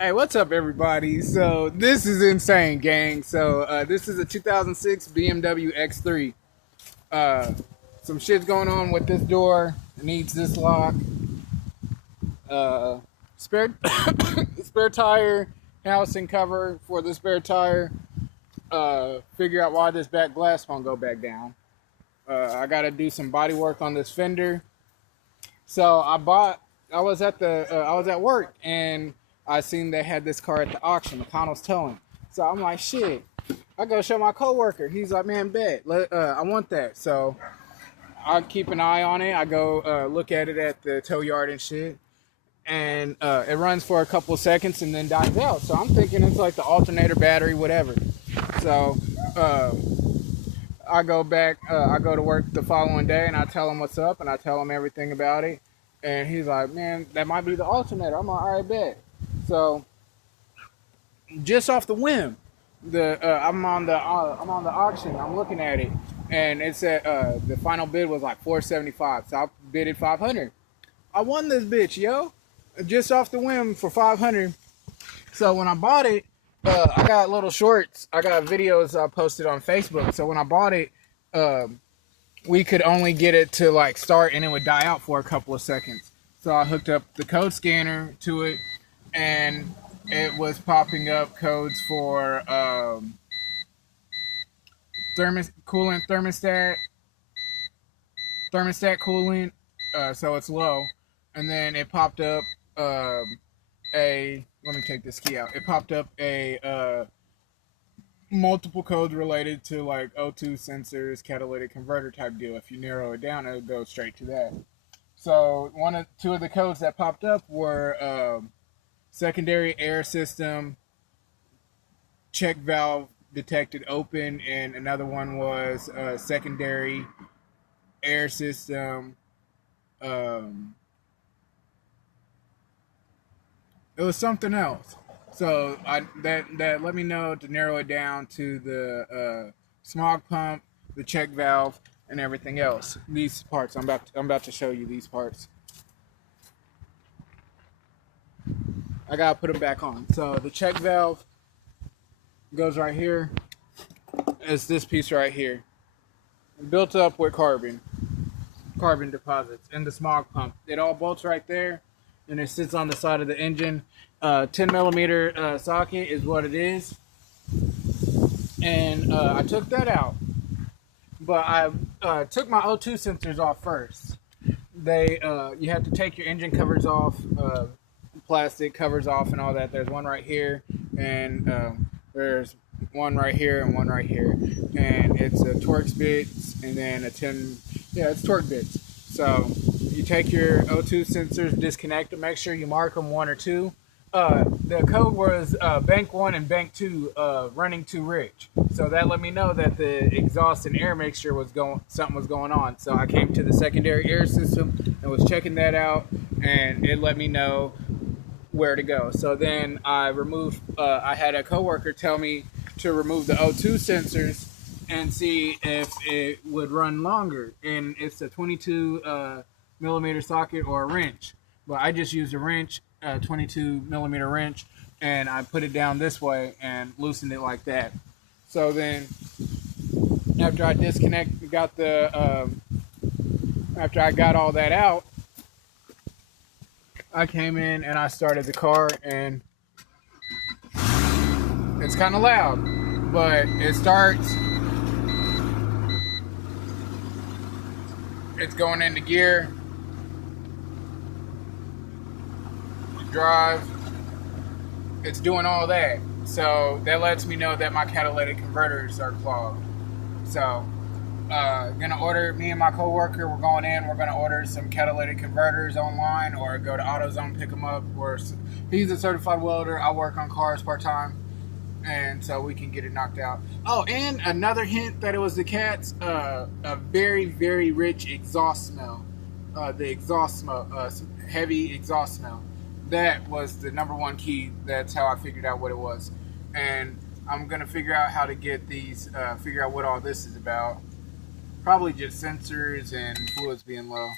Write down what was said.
Hey, what's up, everybody? So this is insane, gang. So this is a 2006 BMW X3. Uh, some shit's going on with this door. It needs this lock. Uh, spare spare tire housing cover for the spare tire. Figure out why this back glass won't go back down. I got to do some body work on this fender. So I was at I was at work and I seen they had this car at the auction. McConnell's towing. So I'm like, shit. I go show my coworker. He's like, man, bet. I want that. So I keep an eye on it. I go look at it at the tow yard and shit. And it runs for a couple of seconds and then dies out. So I'm thinking it's like the alternator battery, whatever. So I go back. I go to work the following day and I tell him what's up and I tell him everything about it. And he's like, man, that might be the alternator. I'm like, all right, bet. So just off the whim, I'm on the auction. I'm looking at it, and it said the final bid was like 475. So I bidded 500. I won this bitch, yo, just off the whim for 500. So when I bought it, I got little shorts. I got videos I posted on Facebook. So when I bought it, we could only get it to like start, and it would die out for a couple of seconds. So I hooked up the code scanner to it, and it was popping up codes for coolant thermostat coolant, so it's low. And then it popped up a let me take this key out. It popped up a multiple codes related to like O2 sensors, catalytic converter type deal. If you narrow it down, it'll go straight to that. So two of the codes that popped up were secondary air system, check valve detected open, and another one was secondary air system. It was something else. So that let me know to narrow it down to the smog pump, the check valve, and everything else. These parts I'm about to show you these parts. I gotta put them back on. So the check valve goes right here. It's this piece right here, built up with carbon deposits, and the smog pump. It all bolts right there, and it sits on the side of the engine. 10 millimeter socket is what it is, and I took that out, but I took my O2 sensors off first. You have to take your engine covers off. Plastic covers off and all that. There's one right here, and there's one right here and one right here, and it's a Torx bits and then it's torque bits. So you take your O2 sensors, disconnect them, make sure you mark them 1 or 2. The code was bank 1 and bank 2 running too rich, so that let me know that the exhaust and air mixture something was going on. So I came to the secondary air system and was checking that out, and it let me know where to go. So then I had a coworker tell me to remove the O2 sensors and see if it would run longer, and it's a 22 millimeter socket or a wrench. But I just used a wrench, a 22 millimeter wrench, and I put it down this way and loosened it like that. So then after I after I got all that out, I came in and I started the car, and it's kind of loud, but it starts. It's going into gear, drive. It's doing all that. So that lets me know that my catalytic converters are clogged. So me and my coworker, we're gonna order some catalytic converters online or go to AutoZone, pick them up. He's a certified welder. I work on cars part-time, and so we can get it knocked out. Oh, and another hint that it was the cat's, a very, very rich exhaust smell. The exhaust smell, heavy exhaust smell. That was the number one key. That's how I figured out what it was. And I'm gonna figure out how to get these, figure out what all this is about. Probably just sensors and fluids being low.